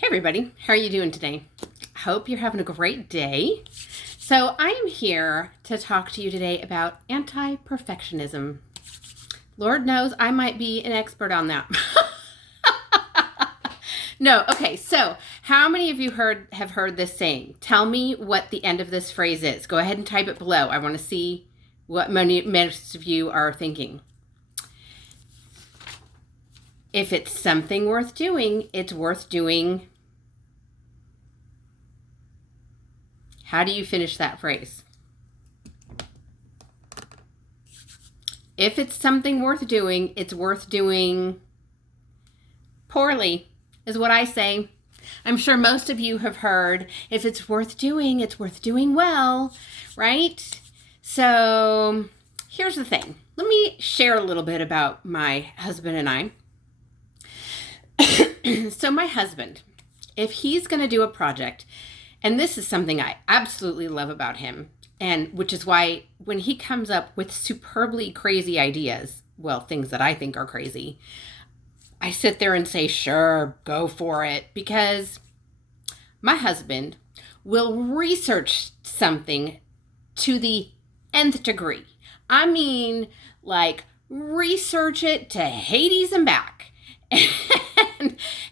Hey everybody, how are you doing today? Hope you're having a great day. So I am here to talk to you today about anti-perfectionism. Lord knows I might be an expert on that. No, okay, so how many of you have heard this saying? Tell me what the end of this phrase is. Go ahead and type it below. I want to see what most of you are thinking. If it's something worth doing, it's worth doing. How do you finish that phrase? If it's something worth doing, it's worth doing poorly, is what I say. I'm sure most of you have heard, if it's worth doing, it's worth doing well, right? So here's the thing. Let me share a little bit about my husband and I. So my husband, if he's going to do a project, and this is something I absolutely love about him, and which is why when he comes up with superbly crazy ideas, well, things that I think are crazy, I sit there and say, sure, go for it, because my husband will research something to the nth degree. I mean, like, research it to Hades and back.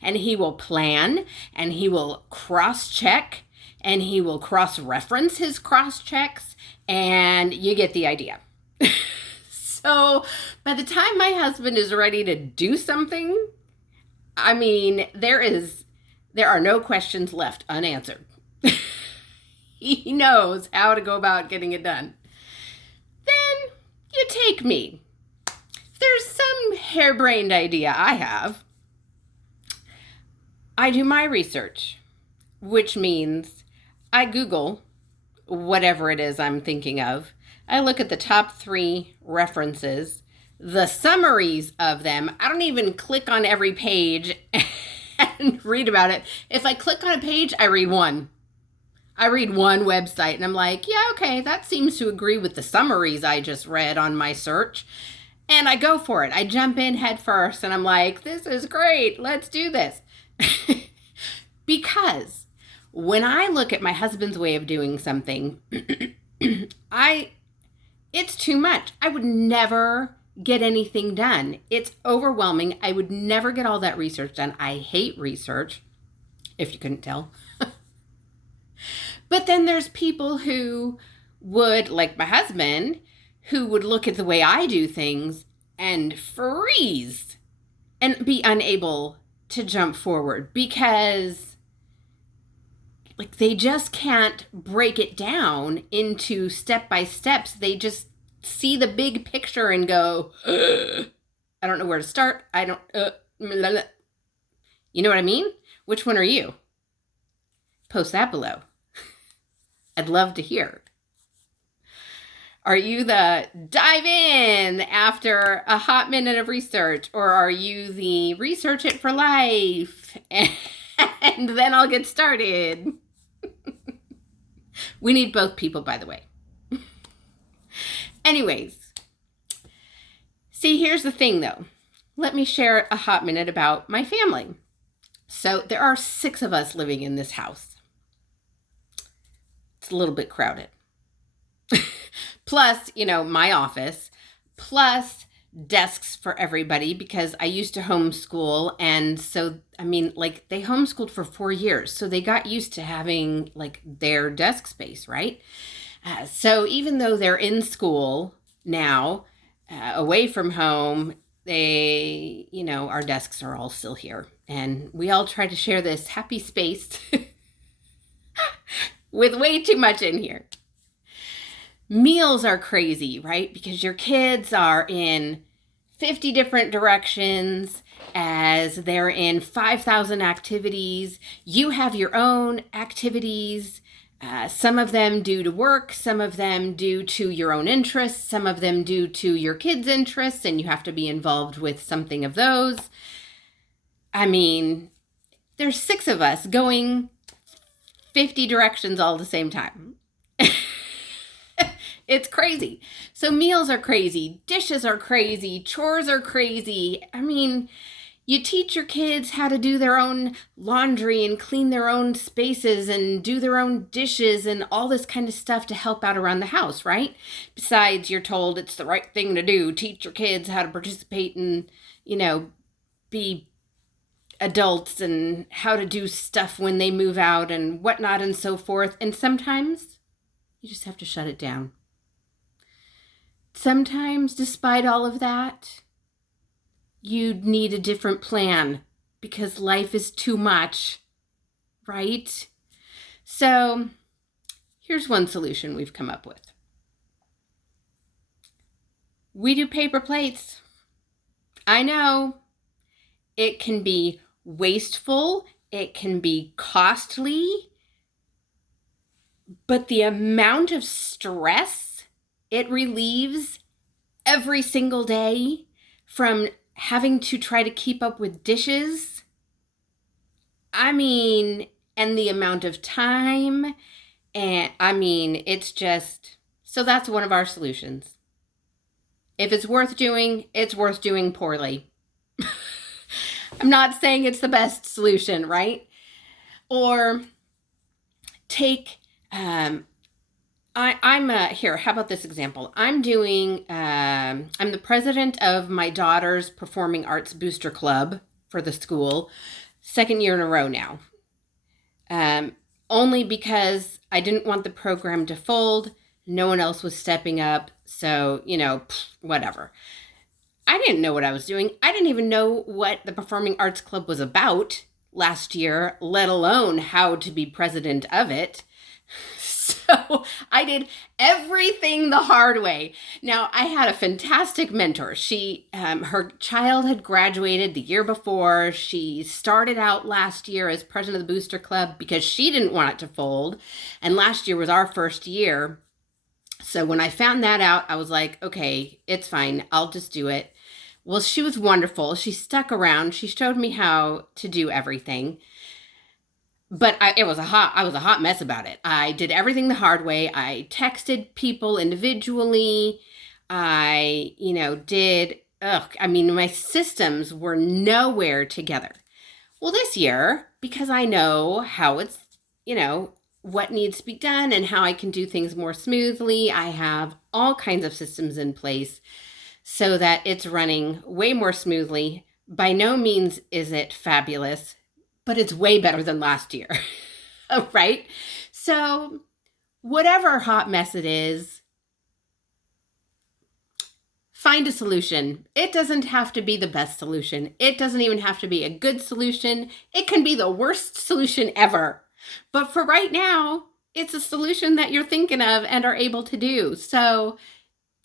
And he will plan, and he will cross-check, and he will cross-reference his cross-checks, and you get the idea. So by the time my husband is ready to do something, I mean, there are no questions left unanswered. He knows how to go about getting it done. Then you take me. If there's some harebrained idea I have, I do my research, which means I Google whatever it is I'm thinking of. I look at the top 3 references, the summaries of them. I don't even click on every page and read about it. If I click on a page, I read one. I read one website and I'm like, yeah, okay, that seems to agree with the summaries I just read on my search. And I go for it. I jump in head first and I'm like, this is great. Let's do this. Because when I look at my husband's way of doing something, it's too much. I would never get anything done. It's overwhelming. I would never get all that research done. I hate research, if you couldn't tell. But then there's people who would, like my husband, who would look at the way I do things and freeze and be unable to jump forward because they just can't break it down into step-by-steps. They just see the big picture and go, I don't know where to start. I don't, you know what I mean? Which one are you? Post that below. I'd love to hear. Are you the dive in after a hot minute of research, or are you the research it for life and then I'll get started? We need both people, by the way. Anyways, see, here's the thing though. Let me share a hot minute about my family. So there are 6 of us living in this house. It's a little bit crowded. Plus, my office, plus desks for everybody, because I used to homeschool. And so, they homeschooled for 4 years. So they got used to having their desk space, right? So even though they're in school now, away from home, our desks are all still here. And we all try to share this happy space with way too much in here. Meals are crazy, right? Because your kids are in 50 different directions as they're in 5,000 activities. You have your own activities, some of them due to work, some of them due to your own interests, some of them due to your kids' interests, and you have to be involved with something of those. There's 6 of us going 50 directions all at the same time. It's crazy. So meals are crazy. Dishes are crazy. Chores are crazy. You teach your kids how to do their own laundry and clean their own spaces and do their own dishes and all this kind of stuff to help out around the house, right? Besides, you're told it's the right thing to do. Teach your kids how to participate and, be adults and how to do stuff when they move out and whatnot and so forth. And sometimes you just have to shut it down. Sometimes, despite all of that, you need a different plan because life is too much, right? So here's one solution we've come up with. We do paper plates. I know it can be wasteful, it can be costly, but the amount of stress it relieves every single day from having to try to keep up with dishes, and the amount of time, and it's just, so that's one of our solutions. If it's worth doing, it's worth doing poorly. I'm not saying it's the best solution, right? Or take, I'm here, how about this example? I'm the president of my daughter's Performing Arts Booster Club for the school, 2nd year in a row now. Only because I didn't want the program to fold. No one else was stepping up. So, whatever. I didn't know what I was doing. I didn't even know what the Performing Arts Club was about last year, let alone how to be president of it. So I did everything the hard way. Now, I had a fantastic mentor. Her child had graduated the year before. She started out last year as president of the Booster Club because she didn't want it to fold. And last year was our first year. So when I found that out, I was like, okay, it's fine. I'll just do it. Well, she was wonderful. She stuck around. She showed me how to do everything. But I was a hot mess about it. I did everything the hard way. I texted people individually. My systems were nowhere together. Well, this year, because I know how it's, what needs to be done and how I can do things more smoothly, I have all kinds of systems in place so that it's running way more smoothly. By no means is it fabulous, but it's way better than last year, right? So whatever hot mess it is, find a solution. It doesn't have to be the best solution. It doesn't even have to be a good solution. It can be the worst solution ever. But for right now, it's a solution that you're thinking of and are able to do. So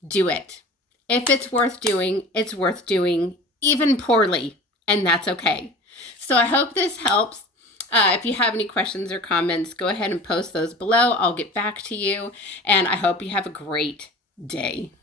do it. If it's worth doing, it's worth doing, even poorly, and that's okay. So I hope this helps. If you have any questions or comments, go ahead and post those below. I'll get back to you, and I hope you have a great day.